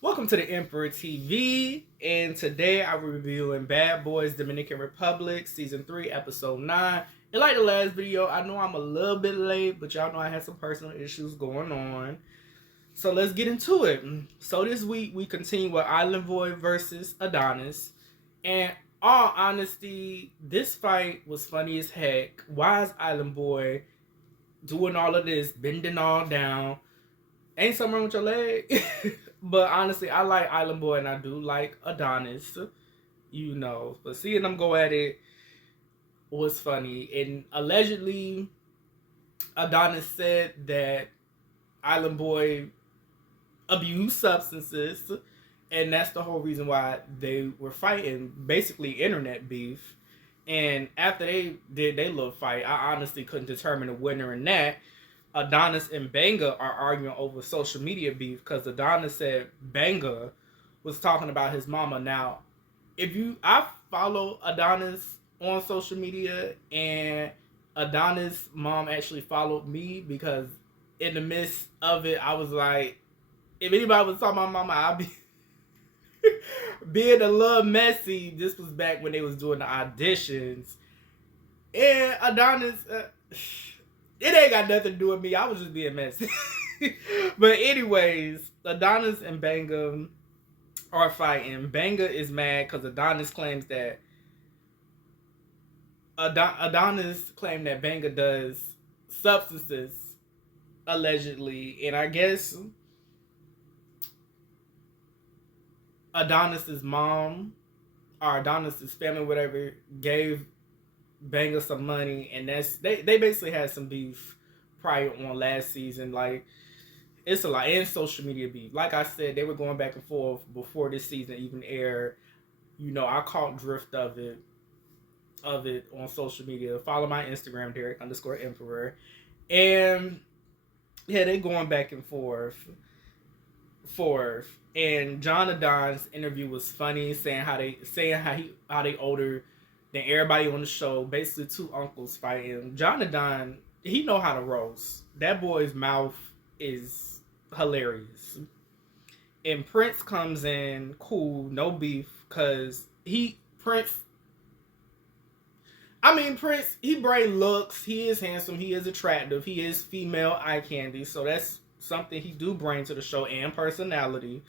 Welcome to the Emperor TV, and today I'm reviewing Bad Boys Dominican Republic Season 3, Episode 9. And like the last video, I know I'm a little bit late, but y'all know I had some personal issues going on. So let's get into it. So this week we continue with Island Boy versus Adonis. And all honesty, this fight was funny as heck. Why is Island Boy doing all of this, bending all down? Ain't something wrong with your leg. But honestly, I like Island Boy and I do like Adonis. But seeing them go at it was funny. And allegedly, Adonis said that Island Boy abused substances. And that's the whole reason why they were fighting. Basically, internet beef. And after they did their little fight, I honestly couldn't determine a winner in that. Adonis and Banga are arguing over social media beef because Adonis said Banga was talking about his mama. Now, I follow Adonis on social media, and Adonis' mom actually followed me because in the midst of it, I was like, if anybody was talking about my mama, I'd be being a little messy. This was back when they was doing the auditions, and Adonis. It ain't got nothing to do with me. I was just being messy. But anyways, Adonis and Banga are fighting. Banga is mad because Adonis claims that Adonis claimed that Banga does substances allegedly, and I guess Adonis's mom or Adonis's family, whatever, gave Banga some money, and they basically had some beef prior on last season. Like, it's a lot, and social media beef. Like I said, they were going back and forth before this season even aired. I caught drift of it on social media. Follow my Instagram, Derek_Emperor, and yeah, they going back and forth. And Jonathan's interview was funny, saying how they older than everybody on the show. Basically, two uncles fighting. Jonathan, he know how to roast. That boy's mouth is hilarious. And Prince comes in, cool, no beef, cause Prince, he bring looks. He is handsome. He is attractive. He is female eye candy. So that's something he do bring to the show, and personality,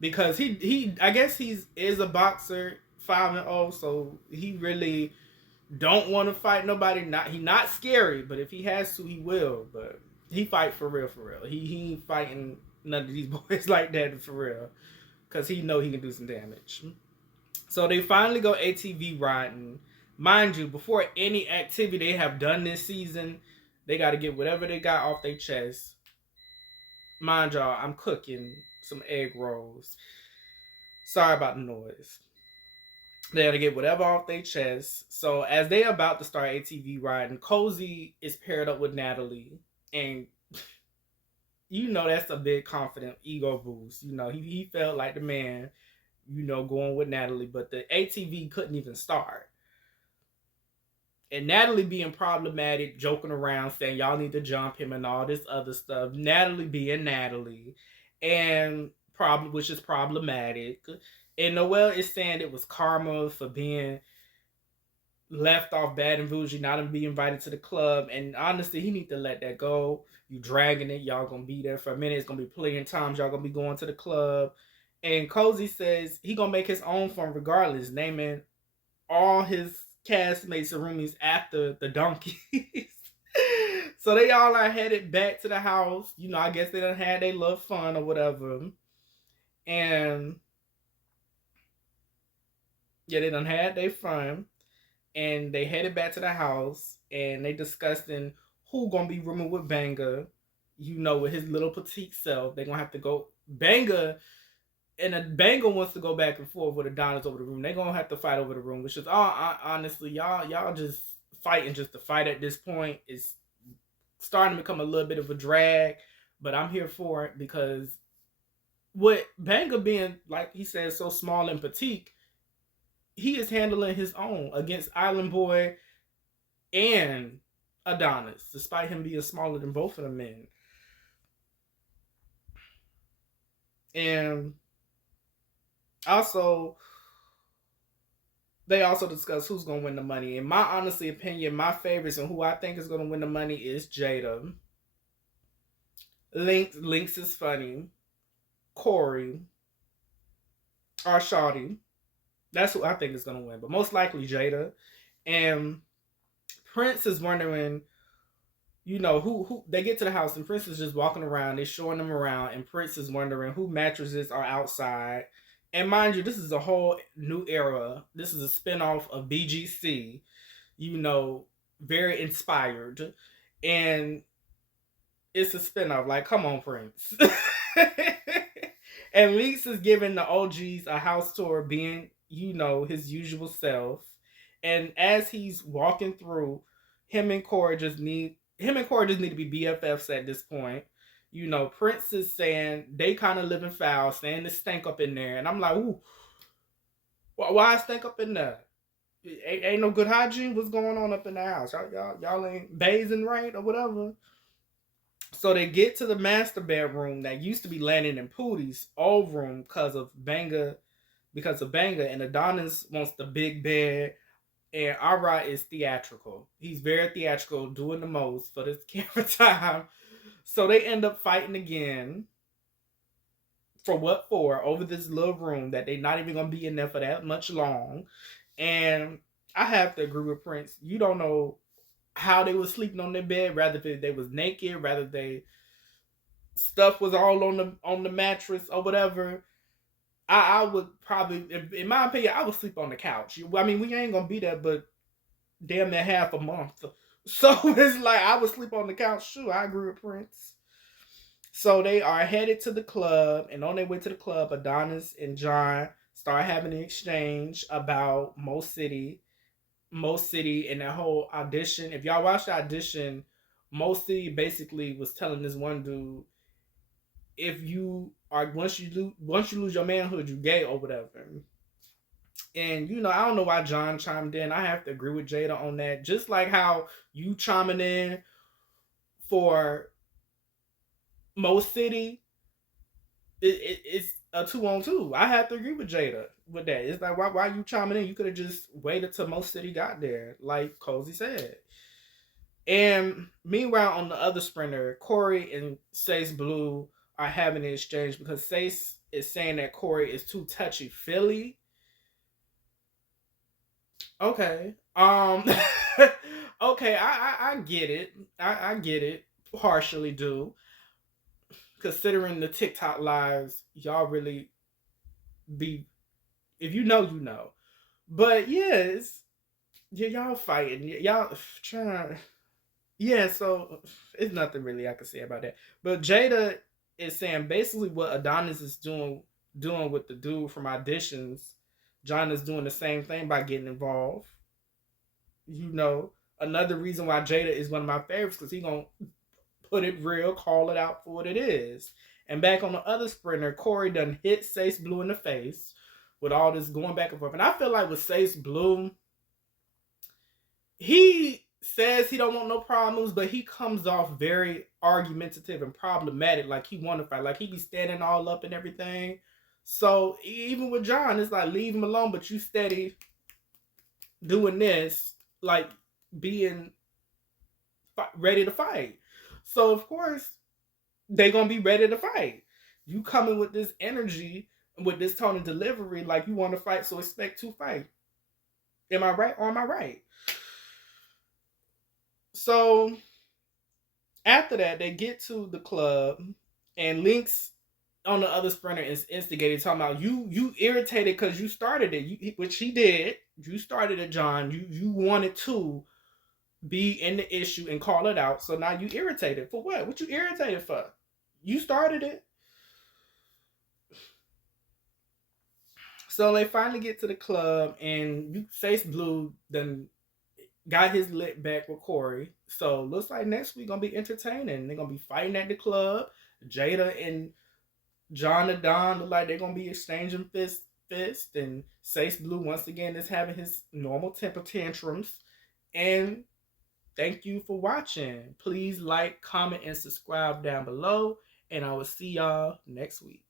because he I guess is a boxer 5-0, so he really don't want to fight nobody. He not scary, but if he has to, he will. But he fight for real. He ain't fighting none of these boys like that for real, because he know he can do some damage. So they finally go ATV riding. Mind you, before any activity they have done this season, they got to get whatever they got off their chest. Mind y'all, I'm cooking some egg rolls. Sorry about the noise. They got to get whatever off their chest. So as they about to start ATV riding, Cozy is paired up with Natalie. And that's a big confident ego boost. He felt like the man, going with Natalie. But the ATV couldn't even start. And Natalie being problematic, joking around, saying y'all need to jump him and all this other stuff. Natalie being Natalie. And which is problematic. And Noel is saying it was karma for being left off Bad and Bougie, not to be invited to the club. And honestly, he need to let that go. You dragging it. Y'all gonna be there for a minute. It's gonna be plenty of times y'all gonna be going to the club. And Cozy says he gonna make his own fun regardless, naming all his castmates and roomies after the donkeys. So they all are headed back to the house. I guess they done had their little fun or whatever. And yeah, they done had their fun. And they headed back to the house. And they discussing who gonna be rooming with Banga. With his little petite self. They're gonna have to go. Banga wants to go back and forth with Adonis over the room. They're gonna have to fight over the room, which is honestly, y'all just fighting just to fight at this point. It's starting to become a little bit of a drag, but I'm here for it because with Banga being, like he said, so small and petite, he is handling his own against Island Boy and Adonis, despite him being smaller than both of the men. And Also, they also discuss who's gonna win the money. In my honestly opinion, my favorites and who I think is gonna win the money is Jada. Links is funny. Corey or Shawty. That's who I think is gonna win, but most likely Jada. And Prince is wondering, who they get to the house and Prince is just walking around, they're showing them around, and Prince is wondering who mattresses are outside. And mind you, this is a whole new era. This is a spinoff of BGC, very inspired. And it's a spinoff. Like, come on, Prince. And Leaks is giving the OGs a house tour, being, his usual self. And as he's walking through, him and Corey just need to be BFFs at this point. Prince is saying they kind of living foul, saying it stank up in there, and I'm like, ooh, why stank up in there? Ain't no good hygiene. What's going on up in the house? Y'all ain't bathing right or whatever. So they get to the master bedroom that used to be Landon and Pootie's old room because of Banga, and Adonis wants the big bed, and Ara is theatrical. He's very theatrical, doing the most for this camera time. So they end up fighting again. For what for? Over this little room that they're not even gonna be in there for that much long. And I have to agree with Prince. You don't know how they were sleeping on their bed, rather they was naked, rather they stuff was all on the mattress or whatever. I would probably, in my opinion, I would sleep on the couch. I mean, we ain't gonna be there, but damn near half a month. So it's like I would sleep on the couch. Sure, I agree with Prince. So they are headed to the club, and on their way to the club, Adonis and John start having an exchange about Mo City, and that whole audition. If y'all watched the audition, Mo City basically was telling this one dude, if you are once you lose your manhood, you gay or whatever. And I don't know why John chimed in. I have to agree with Jada on that. Just like how you chiming in for Mo City, it's a 2-on-2. I have to agree with Jada with that. It's like why you chiming in? You could have just waited till Mo City got there, like Cozy said. And meanwhile, on the other sprinter, Corey and Sace Blue are having an exchange because Sace is saying that Corey is too touchy feely. Okay. Okay, I get it. I get it. Partially do. Considering the TikTok lives, y'all really be, if you know, you know. But yes, y'all fighting. Y'all trying. Yeah, so it's nothing really I can say about that. But Jada is saying basically what Adonis is doing with the dude from auditions. John is doing the same thing by getting involved. Another reason why Jada is one of my favorites because he gonna put it real, call it out for what it is. And back on the other sprinter, Corey done hit Sace Blue in the face with all this going back and forth. And I feel like with Sace Blue, he says he don't want no problems, but he comes off very argumentative and problematic. Like he want to fight. Like he be standing all up and everything. So even with John, it's like leave him alone, but you steady doing this, like being ready to fight. So of course they gonna be ready to fight. You coming with this energy, with this tone and delivery, like you want to fight, so expect to fight. Am I right or am I right? So after that, they get to the club, and Lynx on the other sprinter is instigated, talking about you irritated because you started it, which he did. You started it, John. You wanted to be in the issue and call it out. So now you irritated for what? What you irritated for? You started it. So they finally get to the club, and Face Blue then got his lit back with Corey. So looks like next week gonna be entertaining. They're gonna be fighting at the club. Jada and John and Don look like they're gonna be exchanging fist, and Face Blue once again is having his normal temper tantrums. And thank you for watching. Please like, comment, and subscribe down below. And I will see y'all next week.